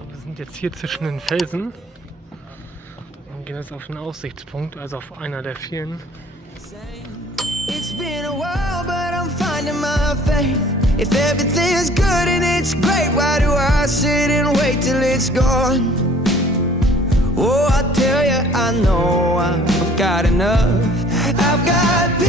So, wir sind jetzt hier zwischen den Felsen und gehen jetzt auf den Aussichtspunkt, also auf einer der vielen. It's been a while, but I'm finding my faith. If everything's good and it's great, why do I sit and wait till it's gone? Oh, I tell you, I know I've got enough. I've got